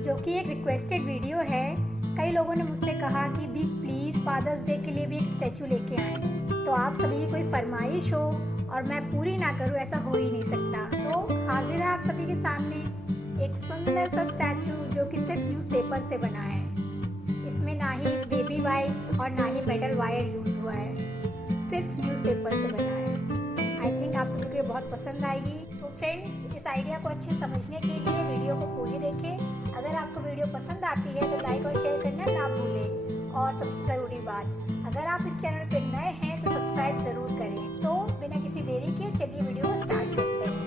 जो कि एक रिक्वेस्टेड वीडियो है। कई लोगों ने मुझसे कहा कि दी प्लीज़ फादर्स डे के लिए भी एक स्टैचू लेके आएँ। तो आप सभी की कोई फरमाइश हो और मैं पूरी ना करूँ, ऐसा हो ही नहीं सकता। तो हाजिर है आप सभी के सामने एक सुंदर सा स्टैचू जो कि सिर्फ न्यूज़पेपर से बना है। इसमें ना ही बेबी वाइप्स और ना ही मेटल वायर यूज़ हुआ है, सिर्फ न्यूज़पेपर से बना है। आई थिंक आप सभी को बहुत पसंद आएगी। तो फ्रेंड्स, इस आइडिया को अच्छे समझने के लिए वीडियो को पूरी देखें। अगर आपको वीडियो पसंद आती है तो लाइक और शेयर करना ना भूलें। और सबसे ज़रूरी बात, अगर आप इस चैनल पर नए हैं तो सब्सक्राइब ज़रूर करें। तो बिना किसी देरी के चलिए वीडियो को स्टार्ट करते हैं।